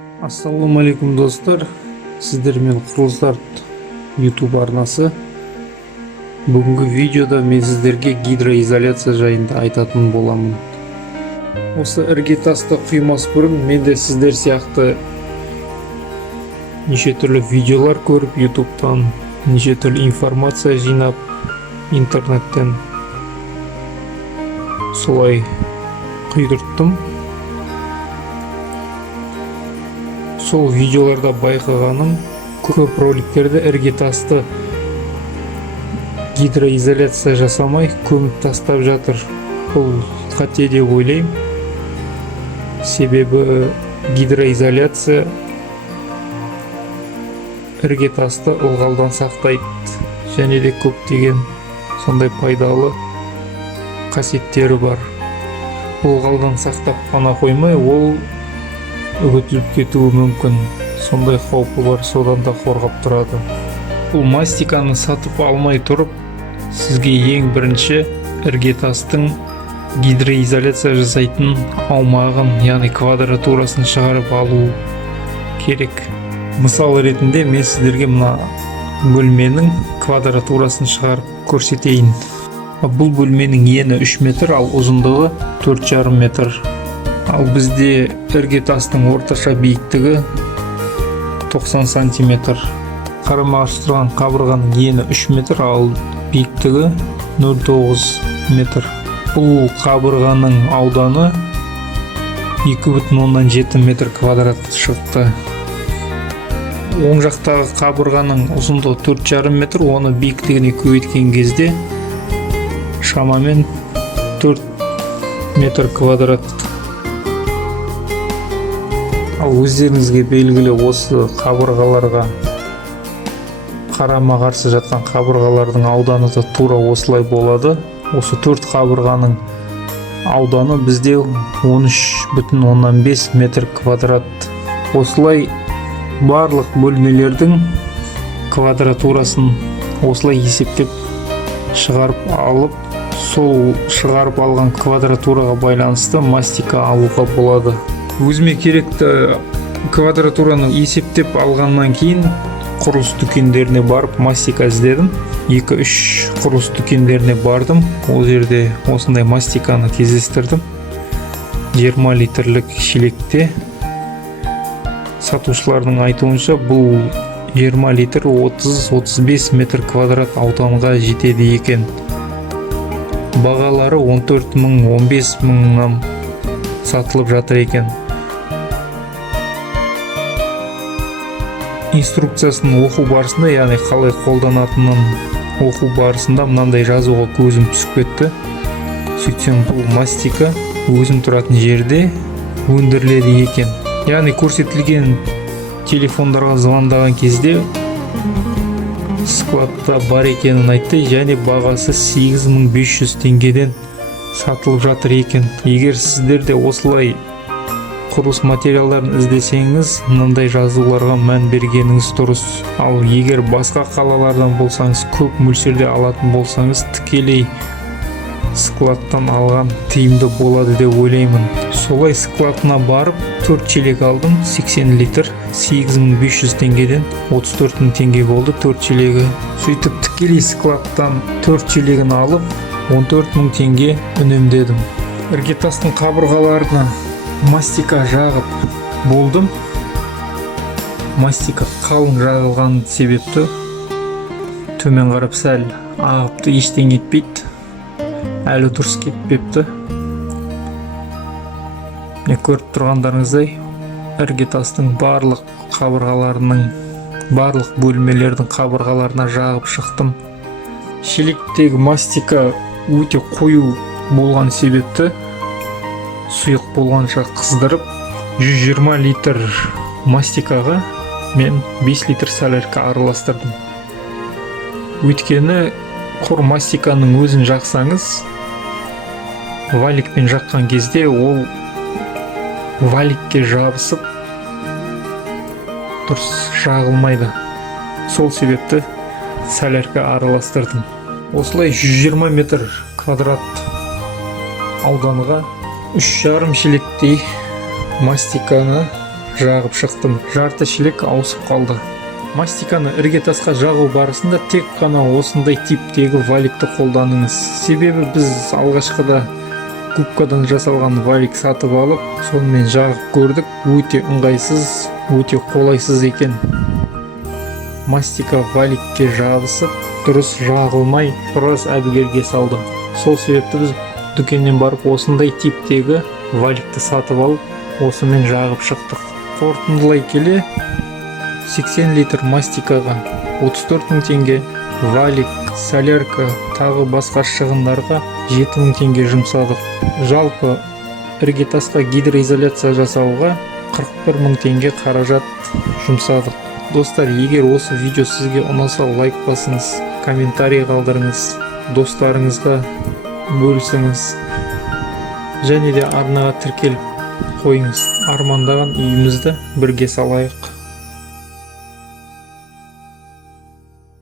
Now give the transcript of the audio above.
Ассалаумағалейкум достар, сіздермен құрылыс арт YouTube арнасы. Бүгінгі видеода мен сіздерге гидроизоляция жайында айтатын боламын. Осы іргетасты құймас бұрын мен де сіздер сияқты неше түрлі видеолар көріп, YouTube'тан неше түрлі информация жинап, интернеттен солай құйдырттым. Сол видеоларда байқағаным, көп роликтерде іргетасты гидроизоляция жасамай көміп тастап жатыр. Бұл қате деп ойлаймын. Себебі гидроизоляция іргетасты ылғалдан сақтайды, және де көптеген сондай пайдалы қасиеттері бар. Ылғалдан сақтап қана қоймай, ол үгітіліп кетуі мүмкін. Сондай қаупі бар, содан да қорғап тұрады. Бұл мастиканы сатып алмай тұрып, сізге ең бірінші іргетастың гидроизоляция жасайтын аумағын, яғни квадратурасын шығарып алу керек. Мысал ретінде мен сіздерге мына бөлменің квадратурасын шығарып көрсетейін. Бұл бөлменің ені 3 метр, ал ұзындығы 4,5 метр. Ал бізде іргетастың орташа биіктігі 90 сантиметр. Қарама-қарсы тұрған қабырғаның ені 3 метр, ал биіктігі 0,9 метр. Бұл қабырғаның ауданы 2,7 метр квадрат шықты. Оң жақтағы қабырғаның ұзындығы 4,5 метр, оны биіктігіне көбейткен кезде шамамен 4 метр квадрат. Ал өздеріңізге белгілі, осы қабырғаларға, қарама-қарсы жатқан қабырғалардың ауданы да тура осылай болады. Осы 4 қабырғаның ауданы бізде 13,5 метр квадрат. Осылай барлық бөлмелердің квадратурасын осылай есептеп шығарып алып, сол шығарып алған квадратураға байланысты мастика алуға болады. Өзіме керекті квадратураны есептеп алғаннан кейін құрылыс дүкендеріне барып мастика іздедім. 2-3 құрылыс дүкендеріне бардым. Ол жерде осындай мастиканы кездестірдім. 20 литрлік шелекте. Сатушылардың айтуынша бұл 20 литр 30-35 метр квадрат ауданға жетеді екен. Бағалары 14 мың, 15 мыңнан сатылып жатыр екен. Инструкциясын оқу барысында, яғни қалай қолданатынын оқу барысында мынандай жазуға көзім түсіп кетті. Сөйтсем, бұл мастика өзім тұратын жерде өндіріледі екен. Яғни көрсетілген телефондарға звондаған кезде складта бар екенін айтты, және бағасы 8500 теңгеден сатылып жатыр екен. Егер сіздер де осылай құрылыс материалдарын іздесеңіз, мынандай жазуларға мән бергеніңіз дұрыс. Ал егер басқа қалалардан болсаңыз, көп мөлшерде алатын болсаңыз, тікелей складтан алған тиімді болады деп ойлаймын. Солай складына барып 4 шелек алдым, 80 литр, 8500 теңгеден 34 мың теңге болды 4 шелегі. Сөйтіп тікелей складтан 4 шелегін алып 14 мың теңге үнемдедім. Іргетастың қабырғаларына мастика жағып болдым. Мастика қалың жағылған себепті төмен қарап сәл ағыпты, ештеңе етпейді. Әлі дұрыс кетпепті. Міне көріп тұрғандарыңыздай, іргетастың барлық қабырғаларының, барлық бөлмелердің қабырғаларына жағып шықтым. Шелектегі мастика өте қою болған себепті сұйық болғанша қыздырып, 120 литр мастикаға мен 5 литр солярка араластырдым. Өйткені құр мастиканың өзін жақсаңыз, валикпен жаққан кезде ол валикке жабысып дұрыс жағылмайды. Сол себепті солярка араластырдым. Осылай 120 метр квадрат ауданға 3,5 шелектей мастиканы жағып шықтым. Жарты шелек ауысып қалды. Мастиканы іргетасқа жағу барысында тек қана осындай типтегі валикті қолданыңыз. Себебі біз алғашқыда губкадан жасалған валик сатып алып, сонымен жағып көрдік. Өте ыңғайсыз, өте қолайсыз екен. Мастика валикке жабысып, дұрыс жағылмай, біраз әбігерге салды. Сол себепті біз дүкеннен барып осындай типтегі валикті сатып алып, осымен жағып шықтық. Қорытындылай келе, 80 литр мастикаға 34 мың теңге, валик, солярка, тағы басқа шығындарға 7 мың теңге жұмсадық. Жалпы іргетасқа гидроизоляция жасауға 41 мың теңге қаражат жұмсадық. Достар, егер осы видео сізге ұнаса, лайк басыңыз, комментарий қалдырыңыз, достарыңызға бөлісіңіз, және де арнаға тіркеліп қойыңыз. Армандаған үйімізді бірге салайық.